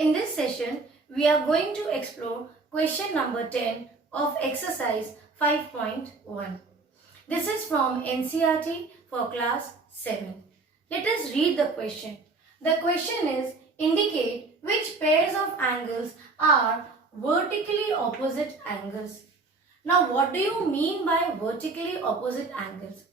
In this session, we are going to explore question number 10 of exercise 5.1. This is from ncert for class 7. Let us read the question. The question is, indicate which pairs of angles are vertically opposite angles. Now, what do you mean by vertically opposite angles?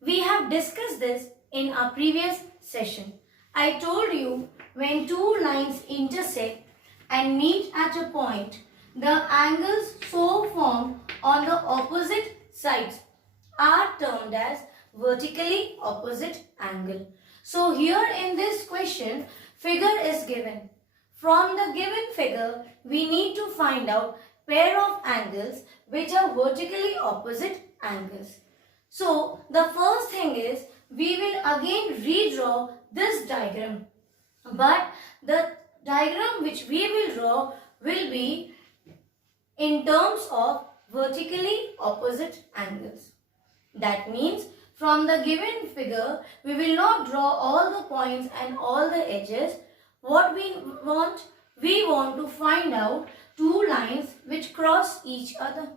We have discussed this in our previous session. I told you when two lines intersect and meet at a point, the angles so formed on the opposite sides are termed as vertically opposite angle. So here in this question, figure is given. From the given figure, we need to find out pair of angles which are vertically opposite angles. So the first thing is, we will again redraw this diagram. But the diagram which we will draw will be in terms of vertically opposite angles. That means from the given figure, we will not draw all the points and all the edges. What we want to find out two lines which cross each other.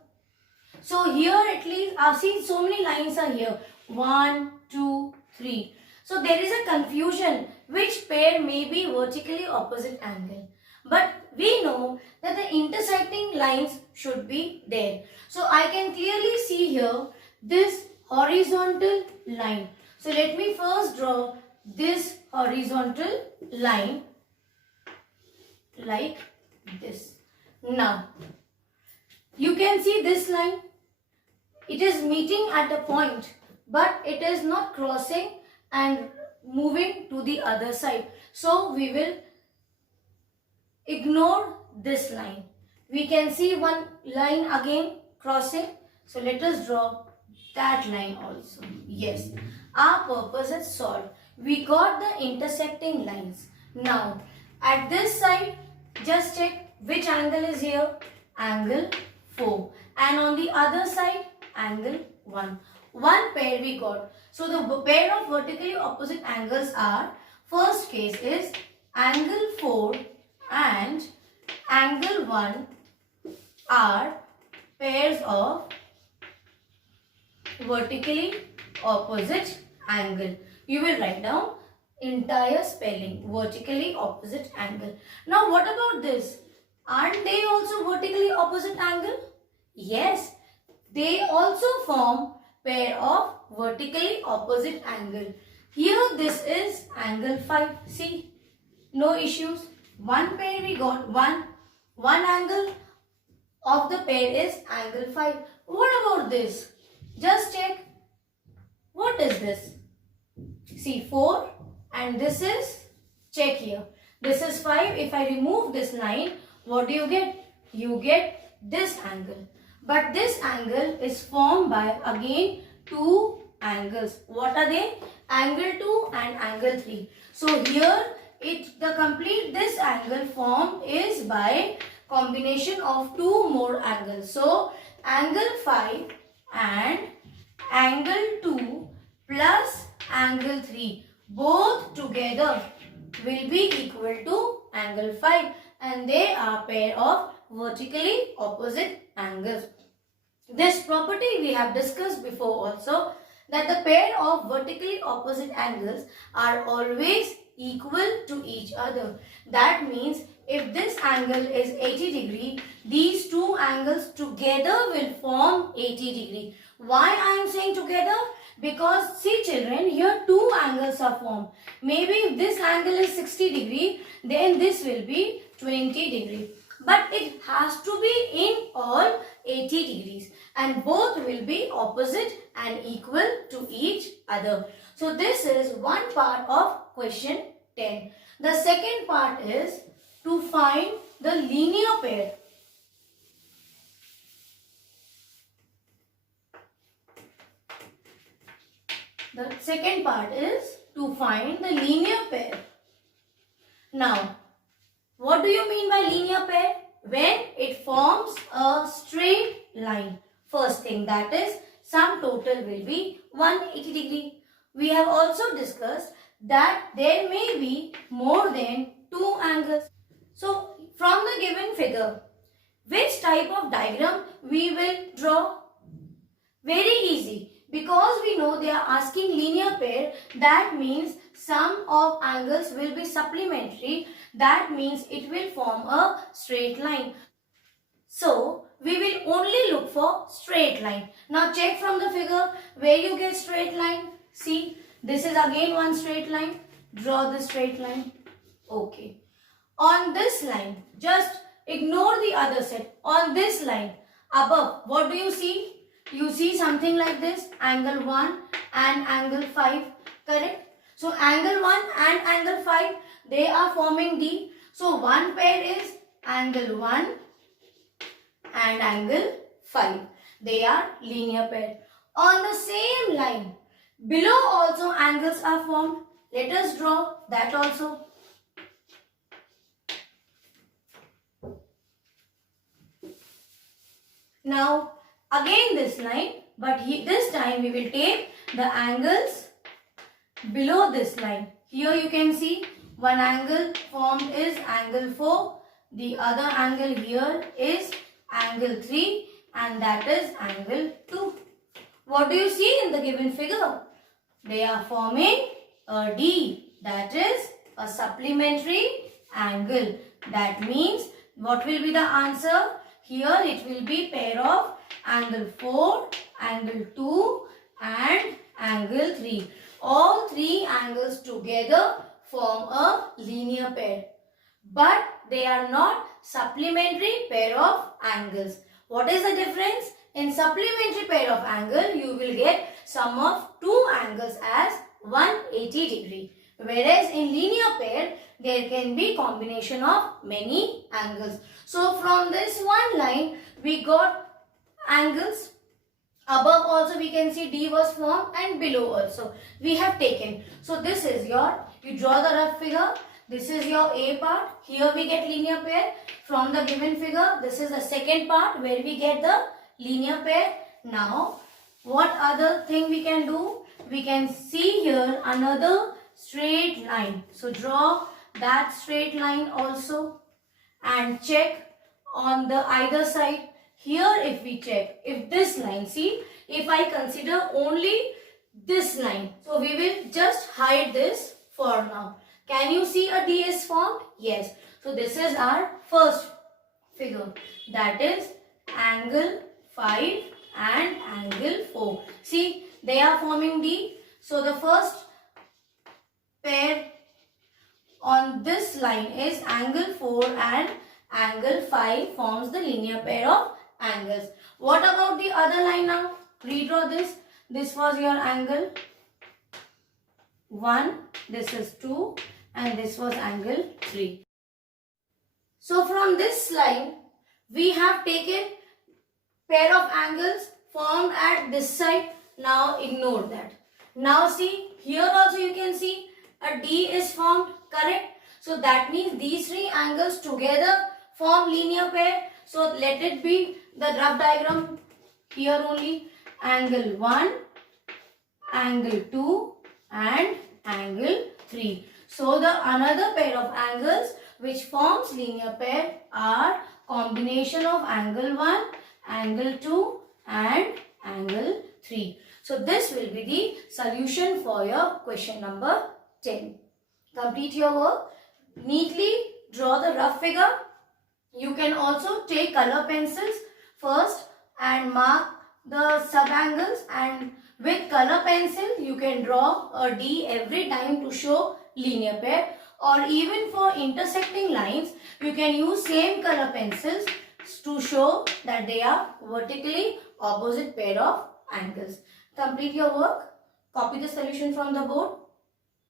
So here at least, see so many lines are here. 1, 2, 3. So there is a confusion which pair may be vertically opposite angle. But we know that the intersecting lines should be there. So I can clearly see here this horizontal line. So let me first draw this horizontal line like this. Now, you can see this line. It is meeting at a point, but it is not crossing and moving to the other side. So we will ignore this line. We can see one line again crossing. So let us draw that line also. Yes, our purpose is solved. We got the intersecting lines. Now, at this side, just check which angle is here. Angle 4. And on the other side, angle 1. One pair we got. So the pair of vertically opposite angles are, first case is angle 4 and angle 1 are pairs of vertically opposite angle. You will write down entire spelling, vertically opposite angle. Now what about this? Aren't they also vertically opposite angle? Yes, they also form pair of vertically opposite angle. Here this is angle 5. See, no issues. One pair we got, one angle of the pair is angle 5. What about this? Just check. What is this? See, 4 and this is, check here. This is 5. If I remove this line, what do you get? You get this angle. But this angle is formed by again two angles. What are they? Angle 2 and angle 3. So here the complete this angle formed is by combination of two more angles. So angle 5 and angle 2 plus angle 3 both together will be equal to angle 5, and they are pair of vertically opposite angles. This property we have discussed before also, that the pair of vertically opposite angles are always equal to each other. That means if this angle is 80 degree, these two angles together will form 80 degree. Why I am saying together? Because see children, here two angles are formed. Maybe if this angle is 60 degree, then this will be 20 degree. But it has to be in all 80 degrees, and both will be opposite and equal to each other. So this is one part of question 10. The second part is to find the linear pair. The second part is to find the linear pair. Now, what do you mean by linear pair? When it forms a straight line. First thing, that is sum total will be 180 degree. We have also discussed that there may be more than two angles. So from the given figure, which type of diagram we will draw? Very easy. Because we know they are asking linear pair, that means sum of angles will be supplementary. That means it will form a straight line. So we will only look for straight line. Now check from the figure where you get straight line. See, this is again one straight line. Draw the straight line. Okay. On this line, just ignore the other set. On this line, above, what do you see? You see something like this, angle 1 and angle 5, correct? So angle 1 and angle 5, they are forming D. So one pair is angle 1 and angle 5. They are linear pair. On the same line, below also angles are formed. Let us draw that also. Now again this line, but this time we will take the angles below this line. Here you can see one angle formed is angle 4. The other angle here is angle 3 and that is angle 2. What do you see in the given figure? They are forming a D, that is a supplementary angle. That means what will be the answer? Here it will be pair of angle 4, angle 2 and angle 3. All three angles together form a linear pair. But they are not supplementary pair of angles. What is the difference? In supplementary pair of angle, you will get sum of two angles as 180 degree. Whereas in linear pair, there can be combination of many angles. So from this one line, we got angles. Above also we can see D was formed and below also we have taken. So this is your, you draw the rough figure. This is your A part. Here we get linear pair. From the given figure, this is the second part where we get the linear pair. Now, what other thing we can do? We can see here another straight line. So draw that straight line also and check on the either side. Here if we check, if this line, see, if I consider only this line, so we will just hide this for now. Can you see a D is formed? Yes. So this is our first figure, that is angle 5 and angle 4. See, they are forming D. So the first pair on this line is angle 4 and angle 5 forms the linear pair of angles. What about the other line now? Redraw this. This was your angle 1, this is 2 and this was angle 3. So from this line, we have taken pair of angles formed at this side. Now ignore that. Now see, here also you can see a D is formed, correct? So that means these three angles together form linear pair. So let it be the rough diagram here only. Angle 1, angle 2 and angle 3. So the another pair of angles which forms linear pair are combination of angle 1, angle 2 and angle 3. So this will be the solution for your question number 10. Complete your work. Neatly draw the rough figure. You can also take color pencils first and mark the sub-angles, and with color pencil you can draw a D every time to show linear pair, or even for intersecting lines you can use same color pencils to show that they are vertically opposite pair of angles. Complete your work. Copy the solution from the board.